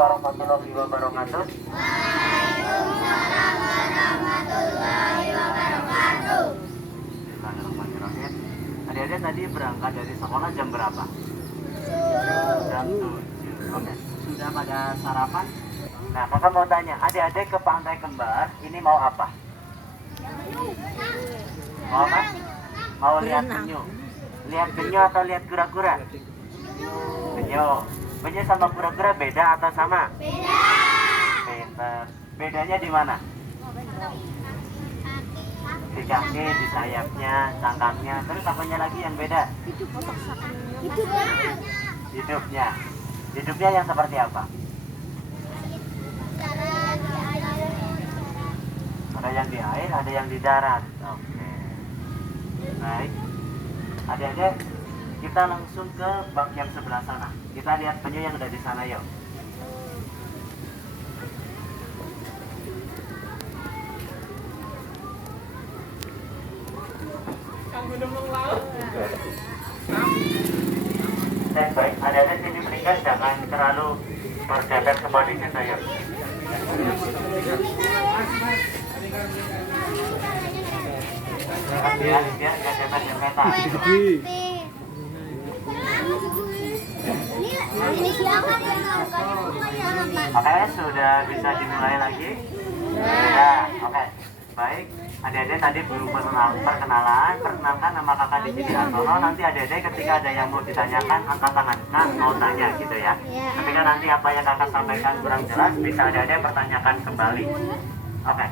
warahmatullahi wabarakatuh. Bismillahirrahmanirrahim. Adik-adik tadi berangkat dari sekolah jam berapa? Jam 7. Oke. Sudah pada sarapan? Nah, kakak mau tanya, adik-adik ke Pantai Kembar ini mau apa? Mau apa? Mau lihat penyu. Lihat penyu atau lihat kura-kura? Penyu. Penyu sama kura-kura beda atau sama? Beda. Pinter. Bedanya di mana? Di kaki, di sayapnya, cangkangnya. Terus apanya lagi yang beda? Hidupnya. Hidupnya yang seperti apa? Ada yang di air, ada yang di darat. Oke. Baik. Adik-adik, kita langsung ke bak yang sebelah sana. Kita lihat penyu yang ada di sana yuk. Baik, adik-adik sini meningkat jangan terlalu berdempet ke body kita yuk. Biar nggak dempet-dempetan. Oke, sudah bisa dimulai lagi? Ya, oke. Baik, adik-adik tadi belum perkenalan. Perkenalkan nama kakak di sini Antono. Nanti adik-adik ketika ada yang mau ditanyakan angkat tangan. Nah, mau tanya gitu ya. Ketika nanti apa yang kakak sampaikan kurang jelas, bisa adik-adik pertanyakan kembali. Oke.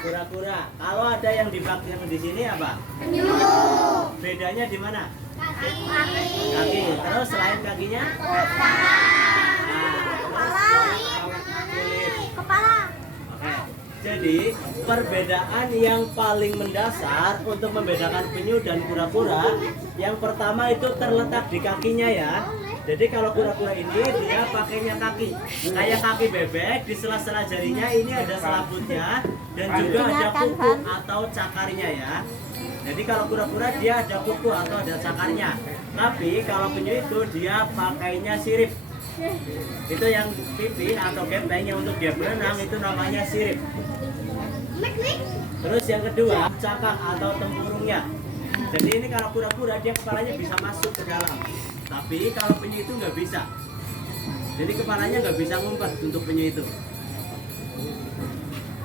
Kura-kura. Kalau ada yang di sini apa? Penyu. Bedanya di mana? Kaki. Kaki. Terus selain kakinya? Kulit. Kepala. Oke. Jadi perbedaan yang paling mendasar untuk membedakan penyu dan kura-kura, yang pertama itu terletak di kakinya ya. Jadi kalau kura-kura ini dia pakainya kaki, kayak kaki bebek, di sela-sela jarinya ini ada selaputnya dan juga ada kuku atau cakarnya ya. Jadi kalau kura-kura dia ada kuku atau ada cakarnya. Tapi kalau penyu itu dia pakainya sirip. Itu yang pipi atau gepeng yang untuk dia berenang itu namanya sirip. Terus yang kedua cakar atau tempurungnya. Jadi ini kalau kura-kura dia kepalanya bisa masuk ke dalam. Tapi kalau penyu itu nggak bisa. Jadi kepalanya nggak bisa ngumpet untuk penyu itu.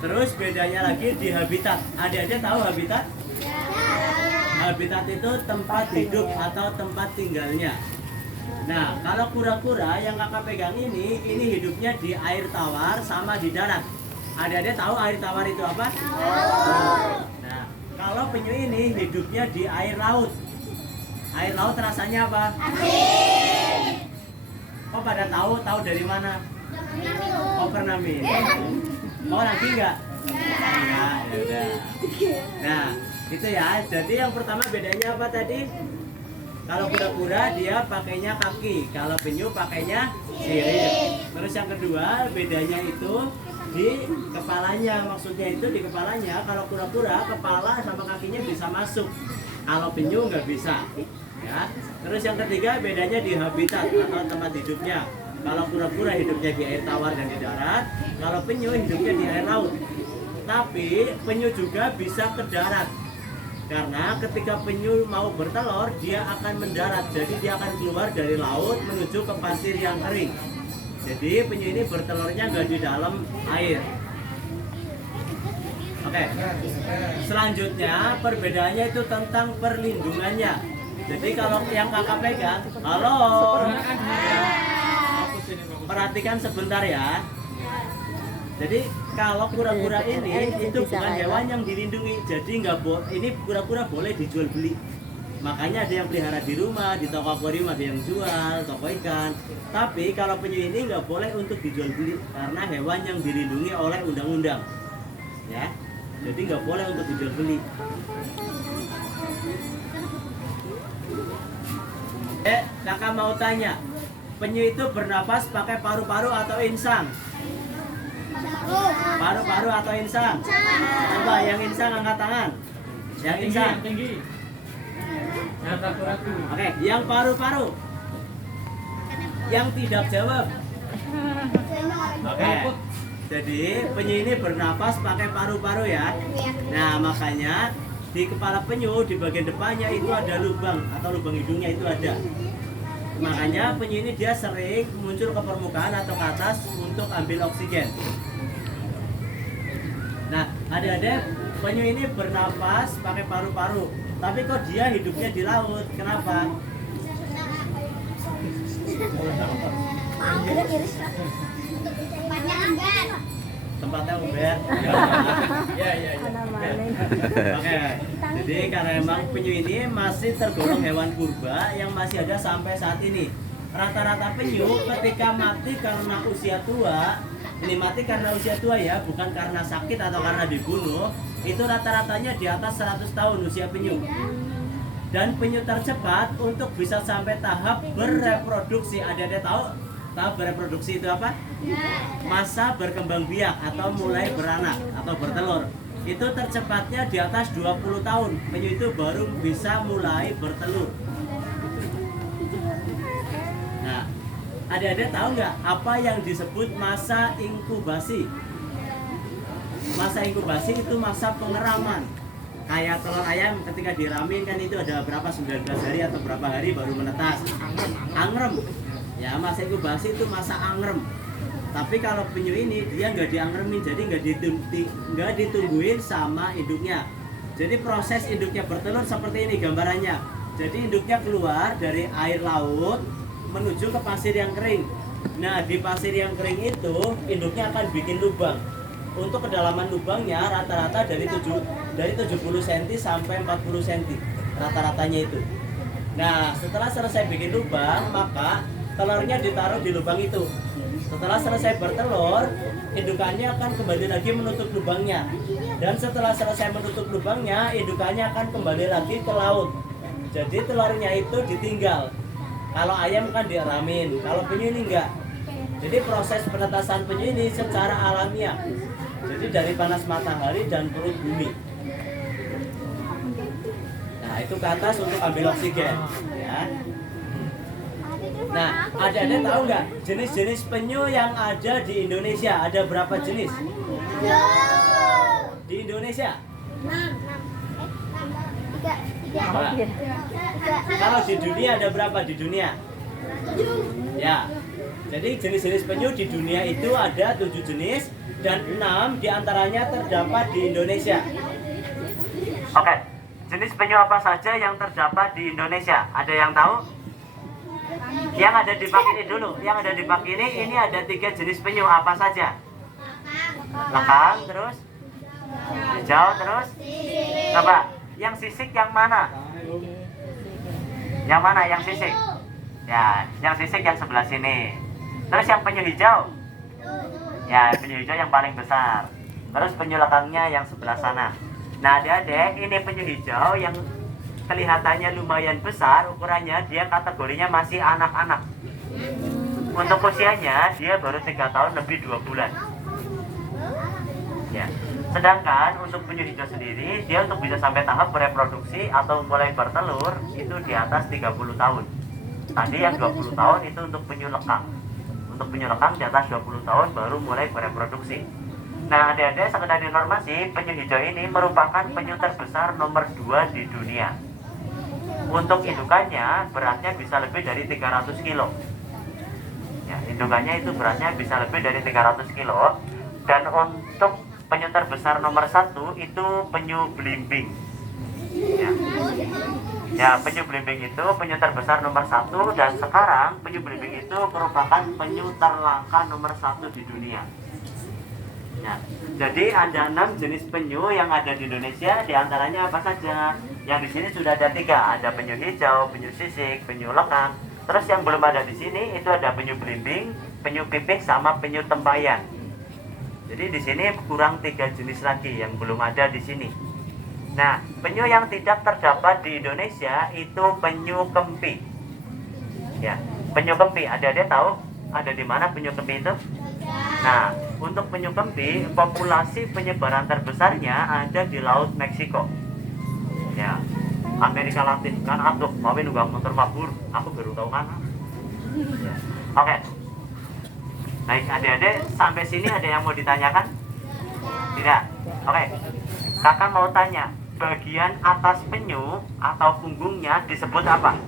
Terus bedanya lagi di habitat. Adik-adik tahu habitat? Habitat itu tempat hidup atau tempat tinggalnya. Nah, kalau kura-kura yang kakak pegang ini hidupnya di air tawar sama di darat. Adik-adik tahu air tawar itu apa? Nah, kalau penyu ini hidupnya di air laut. Air laut rasanya apa? Asin. Oh pada tahu dari mana? Oh pernah minum. Mau lagi nggak? Ya, udah. Nah, itu ya. Jadi yang pertama bedanya apa tadi? Kalau kura-kura dia pakainya kaki, kalau penyu pakainya sirip. Terus yang kedua bedanya itu di kepalanya, maksudnya itu di kepalanya. Kalau kura-kura kepala sama kakinya bisa masuk, kalau penyu nggak bisa. Ya. Terus yang ketiga bedanya di habitat atau tempat hidupnya. Kalau kura-kura hidupnya di air tawar dan di darat, kalau penyu hidupnya di air laut. Tapi penyu juga bisa ke darat. Karena ketika penyu mau bertelur, dia akan mendarat. Jadi dia akan keluar dari laut menuju ke pasir yang kering. Jadi penyu ini bertelurnya nggak di dalam air. Oke. Selanjutnya perbedaannya itu tentang perlindungannya. Jadi kalau yang kakak pegang, halo, perhatikan sebentar ya. Jadi kalau kura-kura ini itu bukan hewan yang dilindungi, jadi ini kura-kura boleh dijual beli. Makanya ada yang pelihara di rumah, di toko akuarium ada yang jual, toko ikan. Tapi kalau penyu ini nggak boleh untuk dijual beli karena hewan yang dilindungi oleh undang-undang. Ya, jadi nggak boleh untuk dijual beli. Kakak mau tanya, penyu itu bernapas pakai paru-paru atau insang? Paru-paru atau insang? Coba yang insang angkat tangan. Yang insang. tinggi. Yang ragu-ragu. Oke, yang paru-paru. Yang tidak jawab. Oke. Jadi penyu ini bernapas pakai paru-paru ya. Nah, makanya di kepala penyu di bagian depannya itu ada lubang atau lubang hidungnya itu ada. Makanya penyu ini dia sering muncul ke permukaan atau ke atas untuk ambil oksigen. Nah, adik-adik, penyu ini bernapas pakai paru-paru. Tapi kok dia hidupnya di laut? Kenapa? Tempatnya umber. Ya. Oke. Jadi karena emang penyu ini masih tergolong hewan purba yang masih ada sampai saat ini. Rata-rata penyu ketika mati karena usia tua, ini mati karena usia tua ya, bukan karena sakit atau karena dibunuh, itu rata-ratanya di atas 100 tahun usia penyu. Dan penyu tercepat untuk bisa sampai tahap bereproduksi. Ada tahu tahap bereproduksi itu apa? Masa berkembang biak atau mulai beranak atau bertelur. Itu tercepatnya di atas 20 tahun. Penyu itu baru bisa mulai bertelur. Nah, adik-adik tahu nggak apa yang disebut masa inkubasi? Masa inkubasi itu masa pengeraman. Kayak telur ayam ketika diramin kan itu ada berapa 19 hari atau berapa hari baru menetas. Angrem. Ya, masa inkubasi itu masa angrem. Tapi kalau penyu ini dia nggak diangremin, jadi nggak ditungguin sama induknya. Jadi proses induknya bertelur seperti ini gambarannya. Jadi induknya keluar dari air laut menuju ke pasir yang kering. Nah, di pasir yang kering itu induknya akan bikin lubang. Untuk kedalaman lubangnya rata-rata dari 70 cm sampai 40 cm rata-ratanya itu. Nah, setelah selesai bikin lubang, maka telurnya ditaruh di lubang itu. Setelah selesai bertelur, indukannya akan kembali lagi menutup lubangnya. Dan setelah selesai menutup lubangnya, indukannya akan kembali lagi ke laut. Jadi telurnya itu ditinggal. Kalau ayam kan diramin, kalau penyu ini enggak. Jadi proses penetasan penyu ini secara alamiah. Jadi dari panas matahari dan perut bumi. Nah, itu ke atas untuk ambil oksigen, ya. Nah, ada tahu nggak jenis-jenis penyu yang ada di Indonesia? Ada berapa jenis? Di Indonesia? Apa? Kalau di dunia ada berapa di dunia? Ya. Jadi jenis-jenis penyu di dunia itu ada 7 jenis dan 6 diantaranya terdapat di Indonesia. Oke, jenis penyu apa saja yang terdapat di Indonesia? Ada yang tahu? Yang ada di bak ini dulu. Yang ada di bak ini ada 3 jenis penyu apa saja? Lekang, terus hijau, terus coba. Yang sisik yang mana? Yang mana yang sisik? Ya, yang sisik yang sebelah sini. Terus yang penyu hijau? Ya, penyu hijau yang paling besar. Terus penyu lekangnya yang sebelah sana. Nah, adik-adik, ini penyu hijau yang kelihatannya lumayan besar ukurannya, dia kategorinya masih anak-anak. Untuk usianya dia baru 3 tahun lebih 2 bulan. Ya. Sedangkan untuk penyu hijau sendiri, dia untuk bisa sampai tahap bereproduksi atau mulai bertelur itu di atas 30 tahun. Tadi yang 20 tahun itu untuk penyu lekang. Untuk penyu lekang di atas 20 tahun baru mulai bereproduksi. Nah, adik-adik, sekedar informasi, penyu hijau ini merupakan penyu terbesar nomor 2 di dunia. Untuk indukannya beratnya bisa lebih dari 300 kilo. Ya, indukannya itu beratnya bisa lebih dari 300 kilo. Dan untuk penyu terbesar nomor 1 itu penyu belimbing. Ya, penyu belimbing itu penyu terbesar nomor 1 dan sekarang penyu belimbing itu merupakan penyu terlangka nomor 1 di dunia. Ya, jadi ada 6 jenis penyu yang ada di Indonesia, diantaranya apa saja? Yang di sini sudah ada 3, ada penyu hijau, penyu sisik, penyu lekang. Terus yang belum ada di sini itu ada penyu belimbing, penyu pipik, sama penyu tempayan. Jadi di sini kurang 3 jenis lagi yang belum ada di sini. Nah, penyu yang tidak terdapat di Indonesia itu penyu kempi. Ya, penyu kempi. Ada tahu ada di mana penyu kempi itu? Nah, untuk penyu kempi, populasi penyebaran terbesarnya ada di Laut Meksiko. Ya, Amerika Latin kan aduh, mau nunggang motor mabur, aku baru tahu kan. Ya. Oke. Baik, adik-adik, sampai sini ada yang mau ditanyakan? Tidak? Oke. Kakak mau tanya, bagian atas penyu atau punggungnya disebut apa?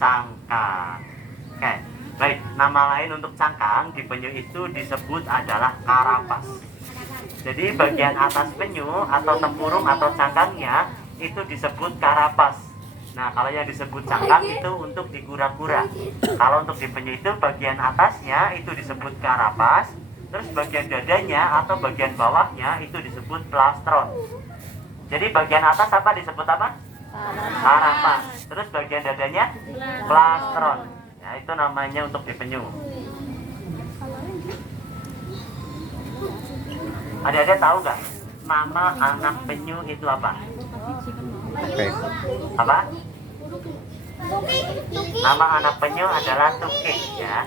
Cangkang. Oke. Baik, nama lain untuk cangkang di penyu itu disebut adalah karapas. Jadi bagian atas penyu atau tempurung atau cangkangnya itu disebut karapas. Nah, kalau yang disebut cangkang itu untuk di kura-kura. Kalau untuk di penyu itu bagian atasnya itu disebut karapas. Terus bagian dadanya atau bagian bawahnya itu disebut plastron. Jadi bagian atas apa disebut apa? Karapas. Terus bagian dadanya plastron. Ya, itu namanya untuk di penyu. Adik-adik tahu nggak nama anak penyu itu apa? Apa? Nama anak penyu adalah tukik, ya.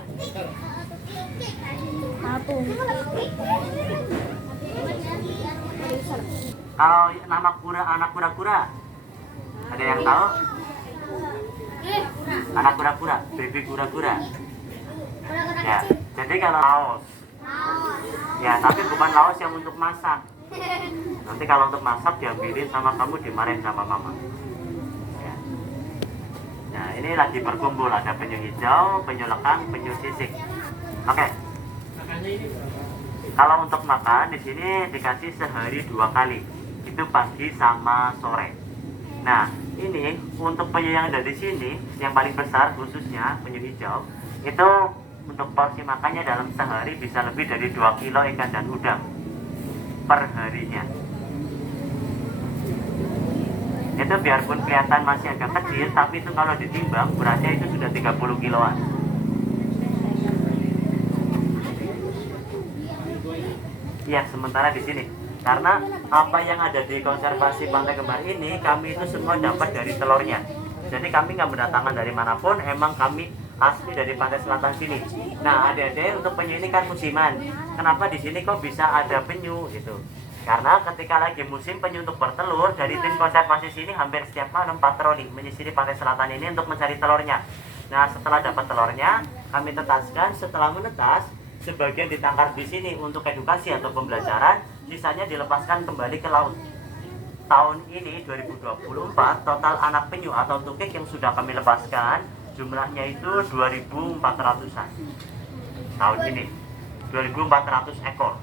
Kalau nama anak kura-kura, ada yang tahu? Anak kura-kura, baby kura-kura. Ya, jadi kalau laos, ya tapi bukan laos yang untuk masak. Nanti kalau untuk masak diambilin sama kamu, dimarahin sama mama. Ya. Nah, ini lagi berkumpul, ada penyu hijau, penyu lekang, penyu sisik. Oke. Kalau untuk makan di sini dikasih sehari 2 kali, itu pagi sama sore. Nah, ini untuk penyu yang ada di sini, yang paling besar khususnya penyu hijau, itu untuk porsi makannya dalam sehari bisa lebih dari 2 kilo ikan dan udang per harinya. Itu biarpun kelihatan masih agak kecil, tapi itu kalau ditimbang beratnya itu sudah 30 kiloan. Iya, sementara di sini. Karena apa yang ada di konservasi Pantai Kembar ini, kami itu semua dapat dari telurnya. Jadi kami nggak mendatangkan dari manapun, emang kami asli dari pantai selatan sini. Nah, adik-adik, untuk penyu ini kan musiman. Kenapa di sini kok bisa ada penyu gitu? Karena ketika lagi musim penyu untuk bertelur, dari tim konservasi sini hampir setiap malam patroli menyisiri pantai selatan ini untuk mencari telurnya. Nah, setelah dapat telurnya, kami tetaskan. Setelah menetas, sebagian ditangkap di sini untuk edukasi atau pembelajaran, sisanya dilepaskan kembali ke laut. Tahun ini 2024 total anak penyu atau tukik yang sudah kami lepaskan jumlahnya itu 2.400-an. Tahun ini 2.400 ekor.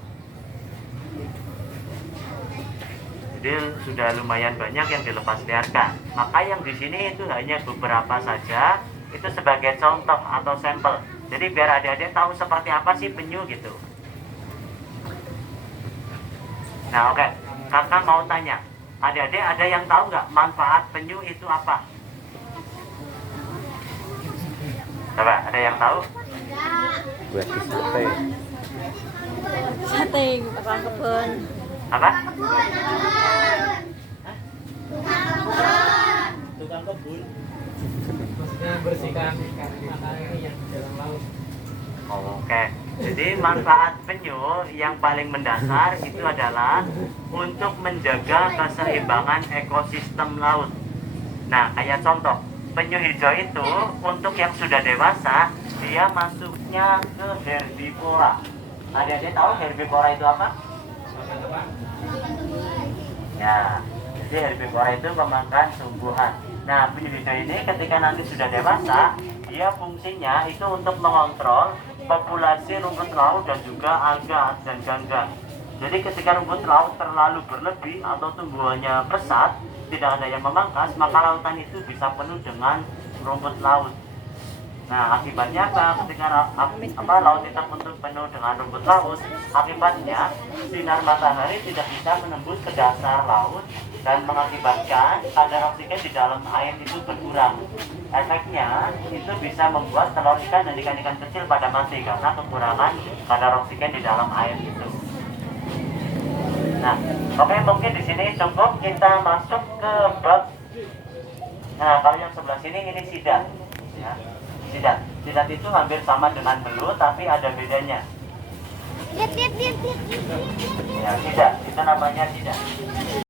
Jadi sudah lumayan banyak yang dilepas liarkan. Maka yang di sini itu hanya beberapa saja, itu sebagai contoh atau sampel. Jadi biar adik-adik tahu seperti apa sih penyu gitu. Nah, oke. Kakak mau tanya, adik-adik ada yang tahu nggak manfaat penyu itu apa? Coba, ada yang tahu? Buat sate. Sate tukang kebun. Apa? Tukang kebun. Maksudnya bersihkan makanan yang di dalam laut. Oke. Jadi manfaat penyu yang paling mendasar itu adalah untuk menjaga keseimbangan ekosistem laut. Nah, kayak contoh, penyu hijau itu untuk yang sudah dewasa, dia masuknya ke herbivora. Adik-adik tahu herbivora itu apa? Ya, jadi herbivora itu pemakan tumbuhan. Nah, penyu hijau ini ketika nanti sudah dewasa, dia fungsinya itu untuk mengontrol populasi rumput laut dan juga alga dan gangga. Jadi ketika rumput laut terlalu berlebih atau tumbuhannya pesat, tidak ada yang memangkas, maka lautan itu bisa penuh dengan rumput laut. Nah, akibatnya apa? Ketika laut itu penuh dengan rumput laut, akibatnya sinar matahari tidak bisa menembus ke dasar laut dan mengakibatkan kadar oksigen di dalam air itu berkurang. Efeknya itu bisa membuat telur ikan dan ikan-ikan kecil pada mati karena kekurangan kadar oksigen di dalam air itu. Nah, oke, mungkin di sini cukup. Kita masuk ke bab. Nah, kalau yang sebelah sini ini sidat, ya. Sidat itu hampir sama dengan belut, tapi ada bedanya. Ya, tidak. Itu namanya tidak.